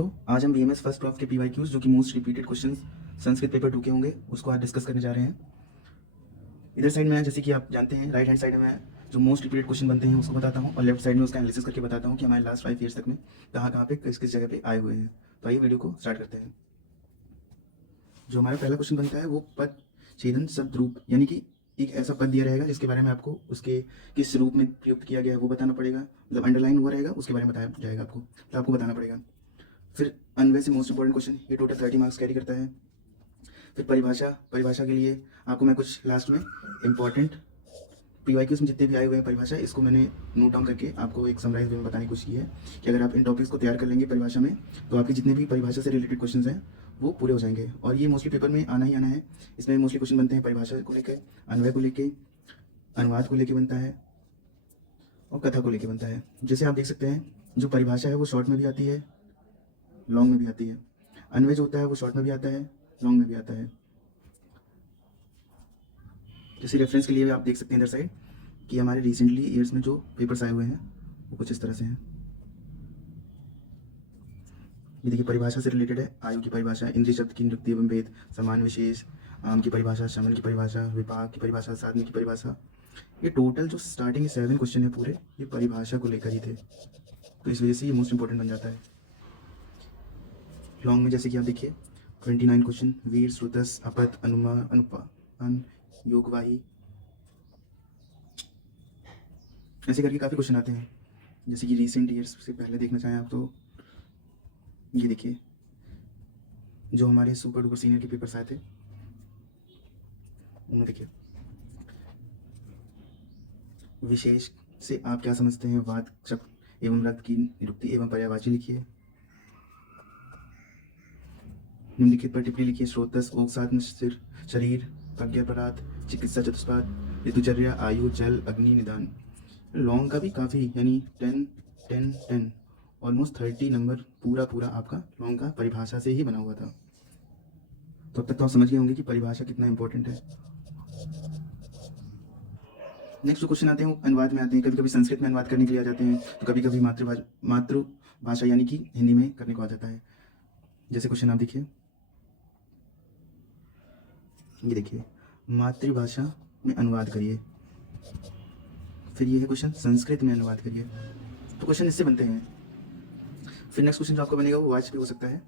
तो आज हम बीएमएस फर्स्ट ड्राफ्ट के पीवाईक्यूज जो कि most repeated questions Sanskrit paper 2 के होंगे उसको आज डिस्कस करने जा रहे हैं। इधर साइड में जैसे कि आप जानते हैं राइट हैंड साइड में जो मोस्ट रिपीटेड क्वेश्चन बनते हैं उसको बताता हूँ और लेफ्ट साइड में उसका एनालिसिस करके बताता हूँ कि हमारे लास्ट 5 ईयर्स तक में कहाँ कहाँ पे किस किस जगह पे आए हुए हैं। तो आइए वीडियो को स्टार्ट करते हैं। जो हमारा पहला क्वेश्चन बनता है वो पद छेदन शब्द रूप, यानी कि एक ऐसा पद दिया रहेगा जिसके बारे में आपको उसके किस रूप में प्रयुक्त किया गया है वो बताना पड़ेगा, मतलब अंडरलाइन हुआ रहेगा उसके बारे में बताया जाएगा आपको, तो आपको बताना पड़ेगा। फिर अन्वय से मोस्ट इंपॉर्टेंट क्वेश्चन, ये टोटल 30 मार्क्स कैरी करता है। फिर परिभाषा के लिए आपको मैं कुछ लास्ट में इंपॉर्टेंट पीवाईक्यूज में जितने भी आए हुए हैं परिभाषा, इसको मैंने नोट डाउन करके आपको एक समराइज वे में बताने की कोशिश की है कि अगर आप इन टॉपिक्स को तैयार कर लेंगे परिभाषा में तो आपके जितने भी परिभाषा से रिलेटेड क्वेश्चन हैं वो पूरे हो जाएंगे। और ये मोस्टली पेपर में आना ही आना है। इसमें मोस्टली क्वेश्चन बनते हैं परिभाषा को लेकर, अन्वय को लेकर, अनुवाद को लेकर बनता है और कथा को लेकर बनता है। जैसे आप देख सकते हैं जो परिभाषा है वो शॉर्ट में भी आती है, लॉन्ग में भी आती है। अन्वय जो होता है वो शॉर्ट में भी आता है, लॉन्ग में भी आता है। जैसे रेफरेंस के लिए भी आप देख सकते हैं इधर साइड कि हमारे रिसेंटली ईयर्स में जो पेपर्स आए हुए हैं वो कुछ इस तरह से हैं। ये देखिए परिभाषा से रिलेटेड है, आयु की परिभाषा, इंद्रिय शब्द की निरुक्ति एवं भेद, समान विशेष, आम की परिभाषा, शमन की परिभाषा, विभाग की परिभाषा, साधन की परिभाषा। ये टोटल जो स्टार्टिंग 7 क्वेश्चन है पूरे ये परिभाषा को लेकर ही थे, तो इस वजह से ये मोस्ट इंपॉर्टेंट बन जाता है। लॉन्ग में जैसे कि आप देखिए 29 क्वेश्चन, वीर, श्रुतस, अपत, अनुमा, अनुपान, योगवाही, ऐसे करके काफ़ी क्वेश्चन आते हैं। जैसे कि रिसेंट ईयर्स से पहले देखना चाहें आप तो ये देखिए जो हमारे सुपर डुपर सीनियर के पेपर्स आए थे उनमें देखिए विशेष से आप क्या समझते हैं, वात, शब्द एवं रक्त की निरुक्ति एवं पर्यायवाची लिखिए। निम्नलिखित पर टिप्पणी लिखिए। स्रोतस, ओक्सात्म शरीर, प्रज्ञापराध, चिकित्सा चतुष्पाद, ऋतुचर्या, आयु, जल, अग्नि, निदान। लॉन्ग का भी काफ़ी, यानी 10 10 10 ऑलमोस्ट 30 नंबर पूरा आपका लॉन्ग का परिभाषा से ही बना हुआ था। तो अब तक तो आप समझ गए होंगे कि परिभाषा कितना इंपॉर्टेंट है। नेक्स्ट जो क्वेश्चन आते हैं वो अनुवाद में आते हैं। कभी कभी संस्कृत में अनुवाद करने के लिए आ जाते हैं, तो कभी कभी मातृभाषा यानी कि हिंदी में करने को आ जाता है। जैसे क्वेश्चन आप देखिए, ये देखिए मातृभाषा में अनुवाद करिए। फिर ये है क्वेश्चन संस्कृत में अनुवाद करिए, तो क्वेश्चन इससे बनते हैं। फिर नेक्स्ट क्वेश्चन जो आपको बनेगा वो वाच भी हो सकता है,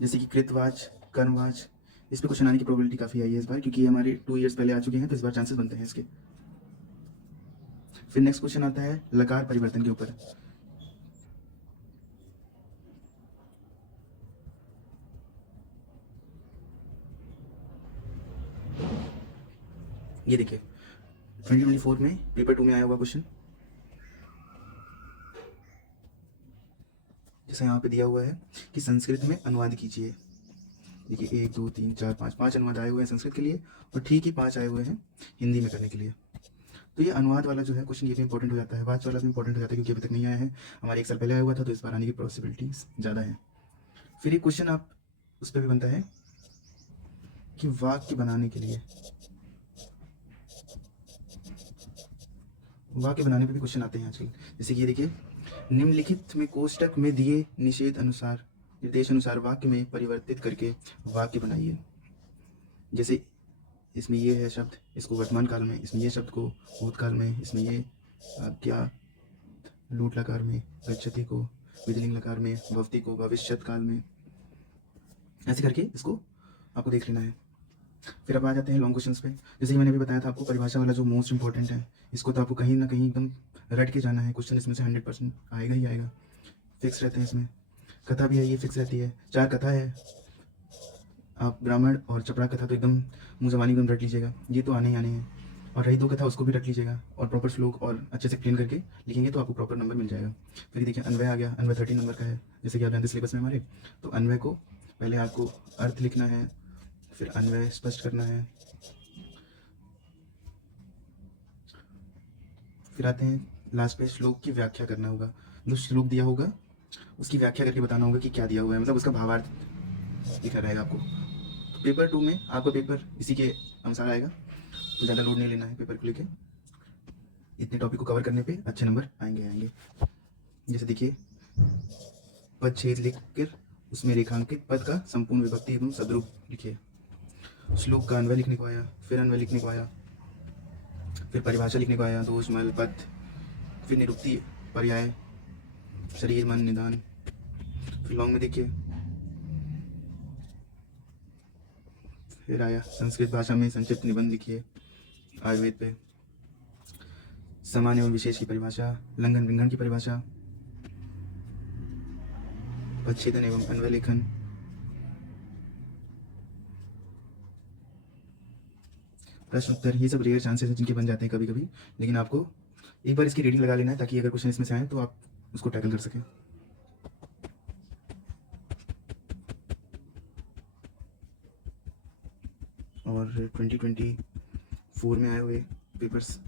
जैसे कि कृतवाच, कर्मवाच। इस पर क्वेश्चन आने की प्रोबेबिलिटी काफ़ी आई है इस बार, क्योंकि हमारे 2 ईयर्स पहले आ चुके हैं, तो इस बार चांसेस बनते हैं इसके। फिर नेक्स्ट क्वेश्चन आता है लकार परिवर्तन के ऊपर। ये देखिए 2024 में पेपर 2 में आया हुआ क्वेश्चन, जैसे यहाँ पे दिया हुआ है कि संस्कृत में अनुवाद कीजिए। देखिए 1 2 3 4 5 अनुवाद आए हुए हैं संस्कृत के लिए, और ठीक ही 5 आए हुए हैं हिंदी में करने के लिए। तो ये अनुवाद वाला जो है क्वेश्चन ये भी इंपॉर्टेंट हो जाता है, वाच वाला भी इंपॉर्टेंट हो जाता है, क्योंकि अभी तक नहीं आया है, हमारे 1 साल पहले आया हुआ था, तो इस बार आने की पॉसिबिलिटीज ज़्यादा है। फिर एक क्वेश्चन आप उस पर भी बनता है कि वाक्य बनाने के लिए, वाक्य बनाने पे भी क्वेश्चन आते हैं आजकल। जैसे कि ये देखिए निम्नलिखित में कोष्टक में दिए निर्देश अनुसार वाक्य में परिवर्तित करके वाक्य बनाइए। जैसे इसमें ये है शब्द, इसको वर्तमान काल में, इसमें ये शब्द को भूतकाल में, इसमें ये क्या लूट लकार में, गच्छति को विधिलिंग लकार में, भवति को भविष्यत काल में, ऐसे करके इसको आपको देख लेना है। फिर अब आ जाते हैं लॉन्ग क्वेश्चंस पे। जैसे कि मैंने अभी बताया था आपको परिभाषा वाला जो मोस्ट इंपॉर्टेंट है, इसको तो आपको कहीं ना कहीं एकदम रट के जाना है। क्वेश्चन इसमें से 100% आएगा ही आएगा, फिक्स रहते हैं इसमें। कथा भी है, ये फिक्स रहती है। 4 कथा है, आप ब्राह्मण और चपड़ा कथा तो एकदम मुँह जबानी एकदम रट लीजिएगा, ये तो आने ही आने हैं। और रही 2 कथा उसको भी रट लीजिएगा, और प्रॉपर श्लोक और अच्छे से क्लीन करके लिखेंगे तो आपको प्रॉपर नंबर मिल जाएगा। फिर देखिए अन्वय आ गया, अन्वय 13 नंबर का है, जैसे कि आप जानते सिलेबस में हमारे। तो अन्वय को पहले आपको अर्थ लिखना है, फिर अन्वय स्पष्ट करना है। फिर आते हैं लास्ट पे श्लोक की व्याख्या करना होगा। जो श्लोक दिया होगा उसकी व्याख्या करके बताना होगा कि क्या दिया हुआ है, मतलब उसका भावार्थ लिखा रहेगा आपको। तो पेपर 2 में आपका पेपर इसी के अनुसार आएगा, तो ज़्यादा लोड नहीं लेना है पेपर को लेके। इतने टॉपिक को कवर करने पे अच्छे नंबर आएंगे। जैसे देखिए पदछेद लिख कर उसमें रेखांकित पद का संपूर्ण विभक्ति एवं सदरूप लिखिए। श्लोक का अन्वय लिखने को आया, फिर अन्वय लिखने को आया, फिर परिभाषा लिखने को आया, दोष मल पद, फिर निरुक्ति पर्याय, शरीर मन निदान। फिर लॉन्ग में देखिए, फिर आया संस्कृत भाषा में संक्षिप्त निबंध लिखिए आयुर्वेद पे, सामान्य एवं विशेष की परिभाषा, लंघन विंघन की परिभाषा, पदछेदन एवं अन्वय लेखन, प्रश्न उत्तर। ये सब रेयर चांसेस हैं जिनके बन जाते हैं कभी कभी, लेकिन आपको एक बार इसकी रीडिंग लगा लेना है ताकि अगर क्वेश्चन इसमें से आए तो आप उसको टैकल कर सकें। और 2024 में आए हुए पेपर्स,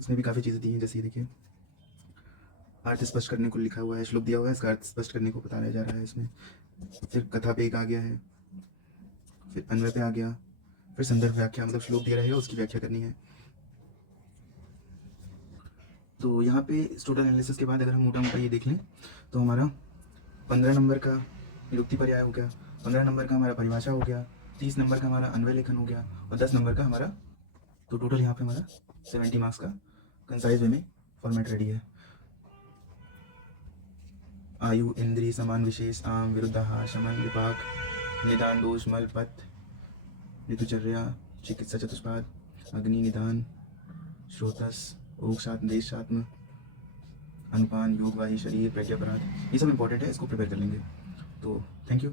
उसमें भी काफ़ी चीज़ें दी हैं, जैसे ये देखिए, अर्थ स्पष्ट करने को लिखा हुआ है, श्लोक दिया हुआ है, इसका अर्थ स्पष्ट करने को बताया जा रहा है इसमें। फिर कथा पे एक आ गया है, फिर अन्वय पे आ गया, फिर संदर्भ व्याख्या, मतलब श्लोक दिया रहेगा उसकी व्याख्या करनी है। तो यहाँ पे टोटल एनालिसिस के बाद अगर हम मोटा मोटा ये देख लें तो हमारा 15 नंबर का निरुक्ति पर्याय हो गया, 15 नंबर का हमारा परिभाषा हो गया, 30 नंबर का हमारा अन्वय लेखन हो गया, और 10 नंबर का हमारा, तो टोटल यहाँ पे हमारा 70 मार्क्स का कंसाइज वे में फॉर्मेट रेडी है। आयु इंद्रिय समान विशेष आम विरुद्धाहार शमन विपाक निदान दोष मल पथ ऋतुचर्या चिकित्सा चतुष्पाद अग्नि निदान श्रोतस ओक्षात्म देशात्म अनुपान योग वाही शरीर प्रज्ञापराध, ये सब इंपॉर्टेंट है, इसको प्रिपेयर कर लेंगे। तो थैंक यू।